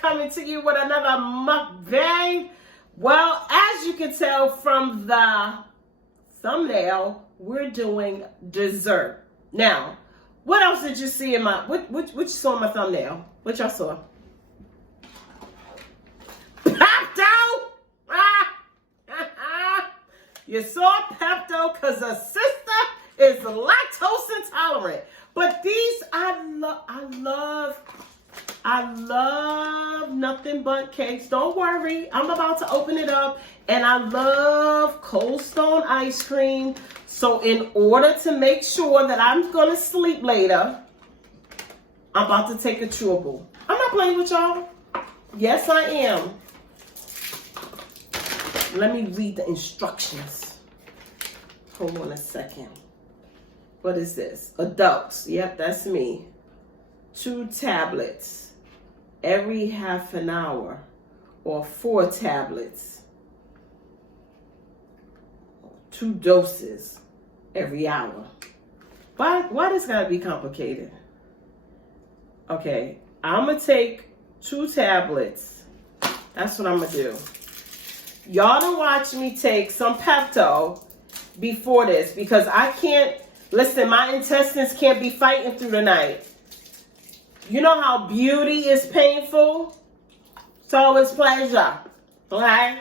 coming to you with another mukbang. Well, as you can tell from the thumbnail, we're doing dessert. Now, what else did you see in my, what you saw in my thumbnail? What y'all saw? Pepto! You saw Pepto because a sister is lactose intolerant. But these, I love nothing but cakes. Don't worry, I'm about to open it up. And I love Cold Stone ice cream. So in order to make sure that I'm gonna sleep later, I'm about to take a chewable. I'm not playing with y'all. Yes, I am. Let me read the instructions. Hold on a second. What is this? Adults. Yep, that's me. 2 tablets every half an hour, or 4 tablets. 2 doses every hour. Why this gotta be complicated? Okay, I'm gonna take 2 tablets. That's what I'm gonna do. Y'all don't watch me take some Pepto before this because I can't, listen, my intestines can't be fighting through the night. You know how beauty is painful? So is pleasure. Okay?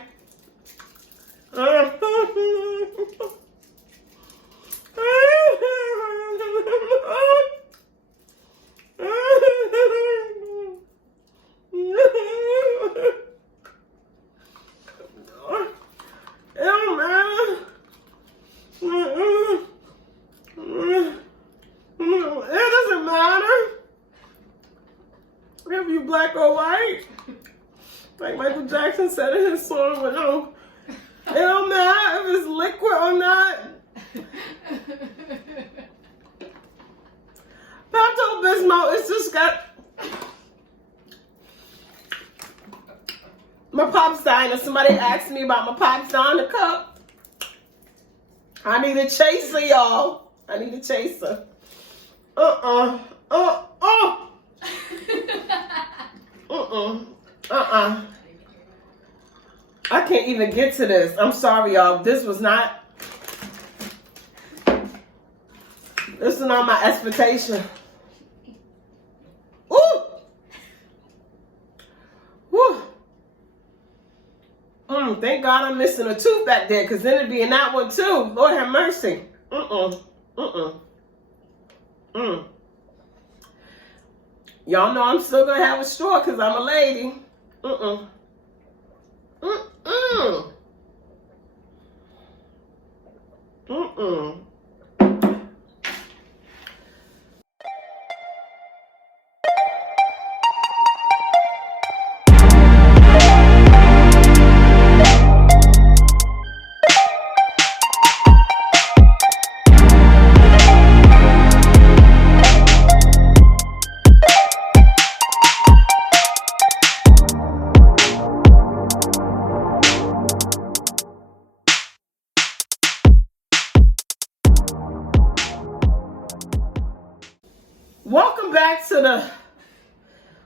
It doesn't matter if you black or white. Like Michael Jackson said in his song, but no, it don't matter if it's liquid or not. Pepto-Bismol, it's just got my pop's dying. If somebody asked me about my pop's dying in the cup, I need a chaser, y'all. I need a chaser. I can't even get to this. I'm sorry, y'all. This was not my expectation. Ooh! Woo! Thank God I'm missing a tooth back there, because then it'd be in that one too. Lord have mercy. Y'all know I'm still gonna have a straw because I'm a lady.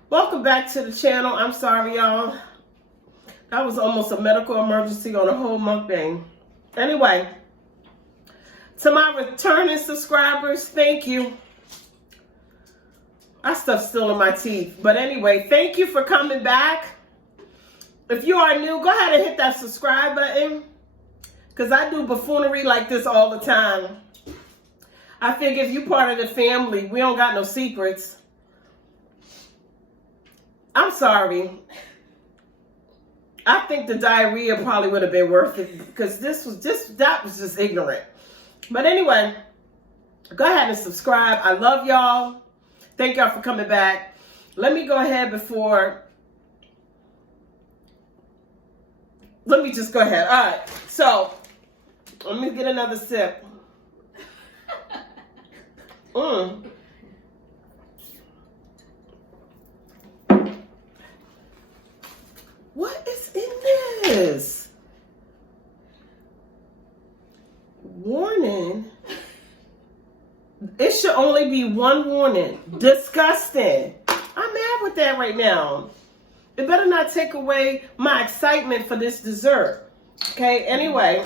Welcome back to the channel. I'm sorry, y'all. That was almost a medical emergency on a whole mukbang. Anyway, to my returning subscribers, thank you. That stuff's still in my teeth. But anyway, thank you for coming back. If you are new, go ahead and hit that subscribe button, because I do buffoonery like this all the time. I think if you're part of the family, we don't got no secrets. I'm sorry. I think the diarrhea probably would have been worth it, because that was just ignorant. But anyway, go ahead and subscribe. I love y'all. Thank y'all for coming back. Let me go ahead let me just go ahead. All right. So, let me get another sip. What is in this? Warning. It should only be one warning. Disgusting. I'm mad with that right now. it better not take away my excitement for this dessert. Okay, anyway.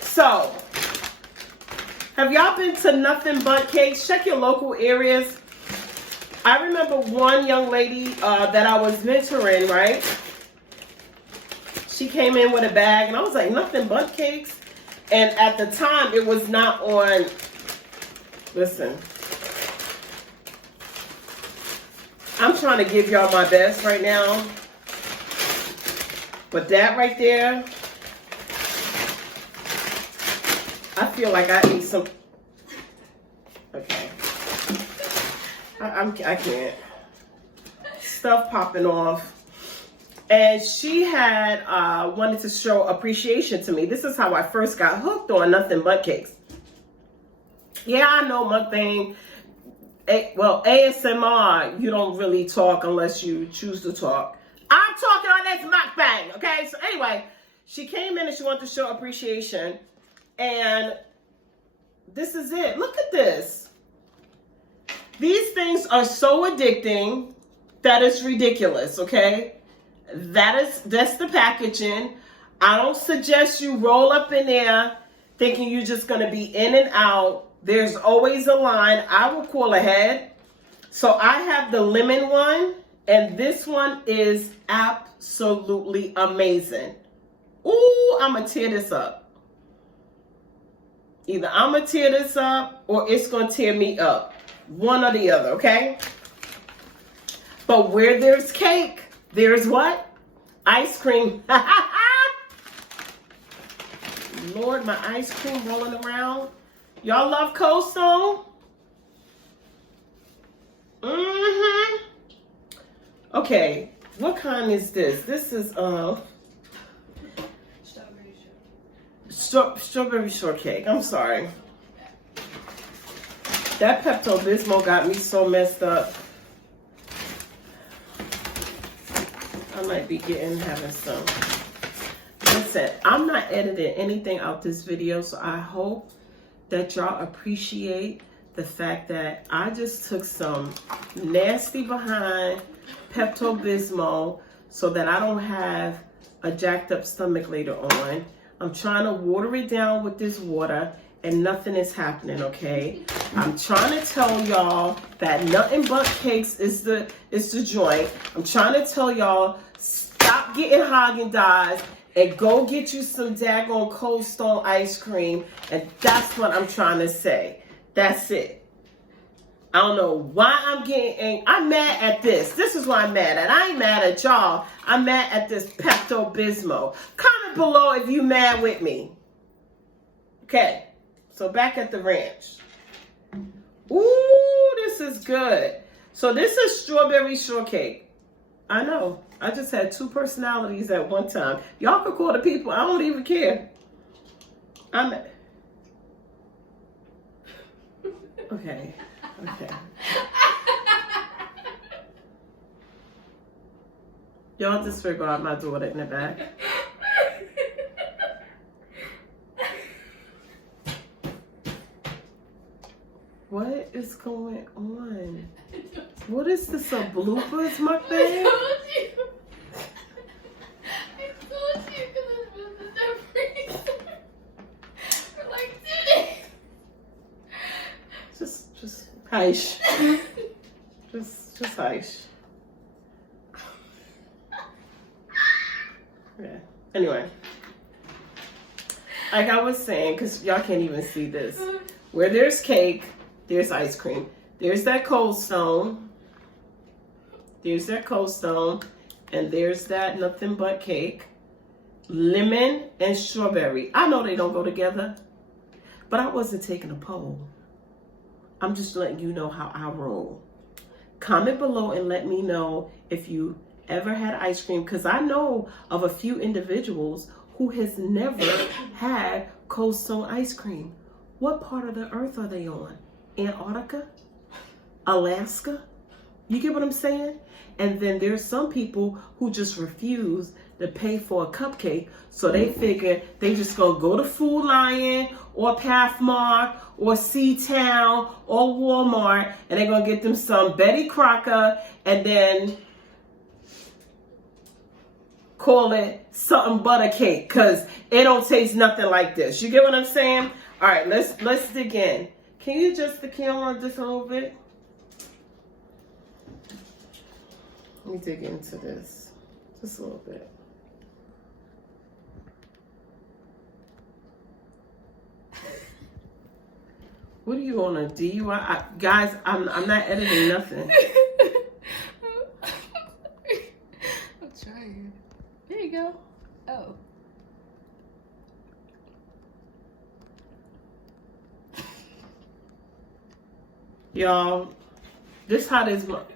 So, have y'all been to Nothing But Cakes? Check your local areas. I remember one young lady that I was mentoring, right? She came in with a bag, and I was like, Nothing But Cakes? And at the time, it was not on, listen. I'm trying to give y'all my best right now. But that right there, I feel like I ate some. Okay. I can't. Stuff popping off. And she had wanted to show appreciation to me. This is how I first got hooked on Nothing But Cakes. Yeah, I know mukbang. Well, ASMR, you don't really talk unless you choose to talk. I'm talking on this mukbang, okay? So anyway, she came in and she wanted to show appreciation. And this is it. Look at this. These things are so addicting that it's ridiculous, okay? That's the packaging. I don't suggest you roll up in there thinking you're just going to be in and out. There's always a line. I will call ahead. So I have the lemon one, and this one is absolutely amazing. Ooh, I'm going to tear this up. Either I'm going to tear this up or it's going to tear me up. One or the other, okay? But where there's cake, there's what? Ice cream. Lord, my ice cream rolling around. Y'all love Cold Stone? Mm-hmm. Okay, what kind is this? This is strawberry shortcake. I'm sorry. That Pepto-Bismol got me so messed up. I might be having some. Listen, I'm not editing anything out this video, so I hope that y'all appreciate the fact that I just took some nasty behind Pepto-Bismol so that I don't have a jacked up stomach later on. I'm trying to water it down with this water and nothing is happening, okay? I'm trying to tell y'all that Nothing But Cakes is the joint. I'm trying to tell y'all, stop getting Haagen-Dazs and go get you some daggone Cold Stone ice cream. And that's what I'm trying to say. That's it. I don't know why I'm getting angry. I'm mad at this. This is why I'm mad at. I ain't mad at y'all. I'm mad at this Pepto-Bismol. Comment below if you mad with me. Okay. So back at the ranch. Ooh, this is good. So this is strawberry shortcake. I know. I just had two personalities at one time. Y'all can call the people. I don't even care. Okay. Y'all disregard my daughter in the back. What is going on? What is this, a bloopers mukbang? I told you because it's been in the freezer for like 2 days. Just hush. just hush. Yeah. Anyway, like I was saying, because y'all can't even see this. Where there's cake, there's ice cream. There's that Cold Stone. There's that Cold Stone. And there's that Nothing But Cake. Lemon and strawberry. I know they don't go together, but I wasn't taking a poll. I'm just letting you know how I roll. Comment below and let me know if you ever had ice cream, because I know of a few individuals who has never had Cold Stone ice cream. What part of the earth are they on? Antarctica? Alaska? You get what I'm saying? And then there's some people who just refuse to pay for a cupcake, so they figure they just gonna go to Food Lion or Pathmark or C-Town or Walmart, and they're gonna get them some Betty Crocker, and then call it something butter cake because it don't taste nothing like this. You get what I'm saying? All right, let's dig in. Can you adjust the camera just a little bit? Let me dig into this just a little bit. What are you on a DUI? Guys, I'm not editing nothing. I'm trying. There you go. Oh. Y'all, this how this look.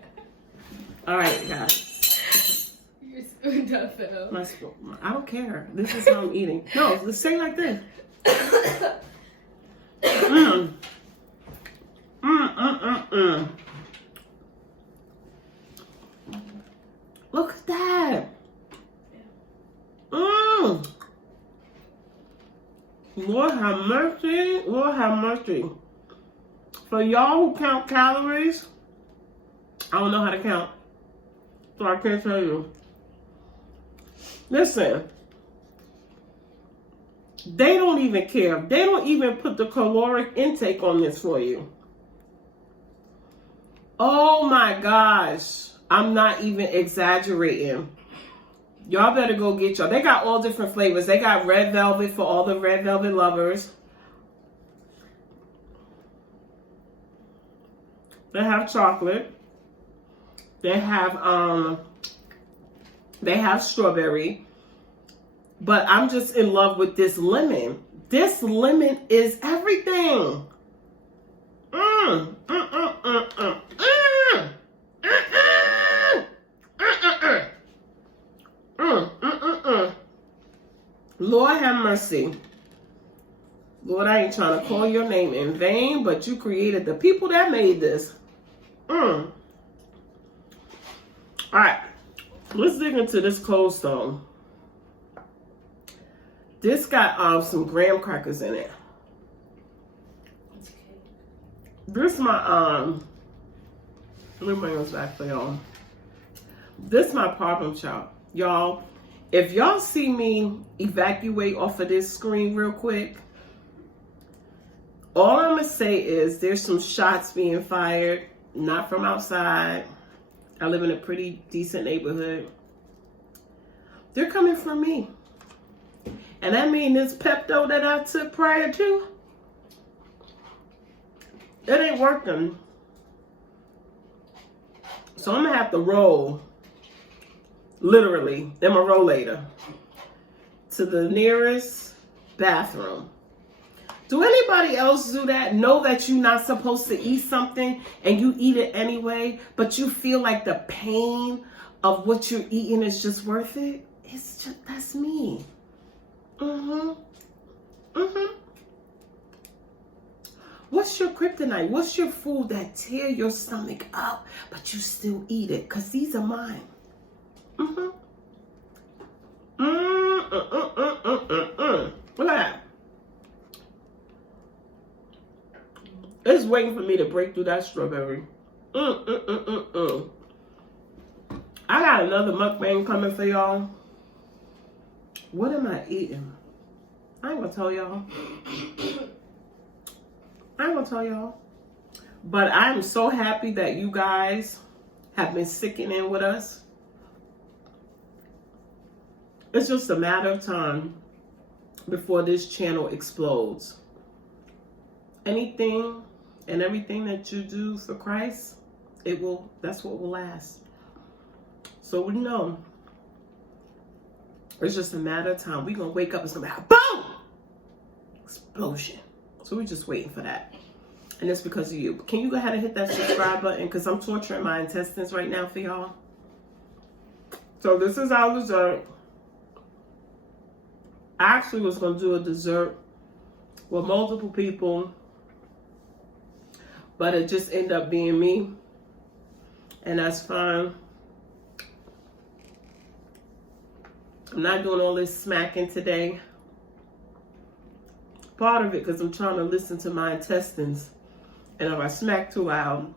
All right, guys. Your spoon done fell. My spoon. I don't care. This is how I'm eating. No, let's say like this. Look at that. Lord have mercy. Lord have mercy. For y'all who count calories, I don't know how to count. So I can't tell you. Listen. They don't even care. They don't even put the caloric intake on this for you. Oh my gosh. I'm not even exaggerating. Y'all better go get y'all. They got all different flavors. They got red velvet for all the red velvet lovers. They have chocolate. They have strawberry. But I'm just in love with this lemon. This lemon is everything. Lord have mercy. Lord, I ain't trying to call your name in vain, but you created the people that made this. All right, let's dig into this Cold Stone. This got some graham crackers in it. This my let me bring this back for y'all. This my problem child. Y'all, if y'all see me evacuate off of this screen real quick, all I'm gonna say is there's some shots being fired, not from outside. I live in a pretty decent neighborhood. They're coming from me. And I mean, this Pepto that I took prior to, it ain't working. So I'm gonna have to roll, literally, in my rollator, to the nearest bathroom. Do anybody else do that? Know that you're not supposed to eat something and you eat it anyway, but you feel like the pain of what you're eating is just worth it? It's just, that's me. What's your kryptonite? What's your food that tear your stomach up, but you still eat it? Because these are mine. Look at that. It's waiting for me to break through that strawberry. I got another mukbang coming for y'all. What am I eating? I ain't gonna tell y'all. But I'm so happy that you guys have been sticking in with us. It's just a matter of time before this channel explodes. Anything and everything that you do for Christ, that's what will last. So we know it's just a matter of time. We're gonna wake up and something happen. Boom! Explosion. So we're just waiting for that. And it's because of you. Can you go ahead and hit that subscribe button? Because I'm torturing my intestines right now for y'all. So this is our dessert. I actually was going to do a dessert with multiple people, but it just ended up being me. And that's fine. I'm not doing all this smacking today. Part of it because I'm trying to listen to my intestines. And if I smack too loud,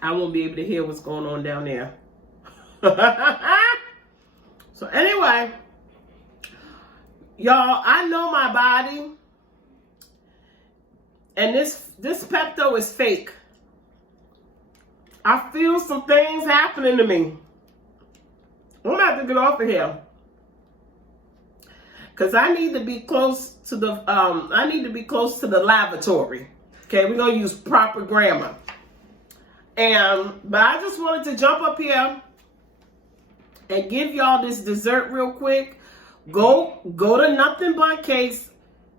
I won't be able to hear what's going on down there. So anyway, y'all, I know my body, and this Pepto is fake. I feel some things happening to me. I'm gonna have to get off of here, cause I need to be close to the lavatory. Okay, we're gonna use proper grammar. But I just wanted to jump up here and give y'all this dessert real quick. Go to Nothing But Cakes.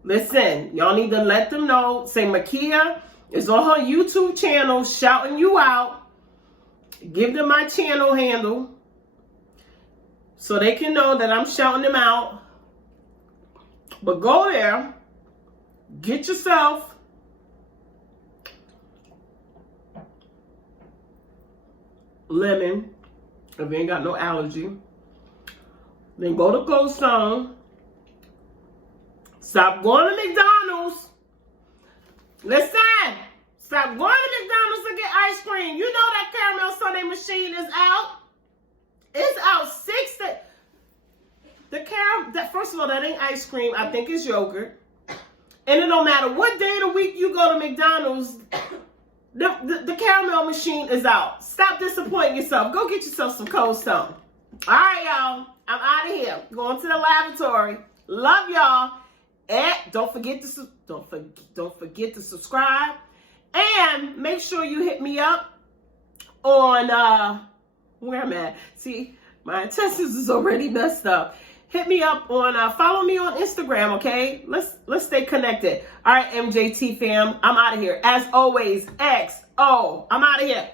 Listen, y'all need to let them know. Say Mikia is on her YouTube channel shouting you out. Give them my channel handle so they can know that I'm shouting them out. But go there, get yourself lemon, if you ain't got no allergy. Then go to Cold Stone. Stop going to McDonald's. Listen, stop going to McDonald's to get ice cream. You know that caramel sundae machine is out. It's out 6 days. First of all, that ain't ice cream. I think it's yogurt. And it don't matter what day of the week you go to McDonald's, the caramel machine is out. Stop disappointing yourself. Go get yourself some Cold Stone. All right, y'all. I'm out of here. Going to the lavatory. Love y'all. And don't forget to subscribe. And make sure you hit me up on where I'm at. See, my intestines is already messed up. Hit me up on follow me on Instagram, okay? Let's stay connected. All right, MJT fam. I'm out of here. As always, XO. I'm out of here.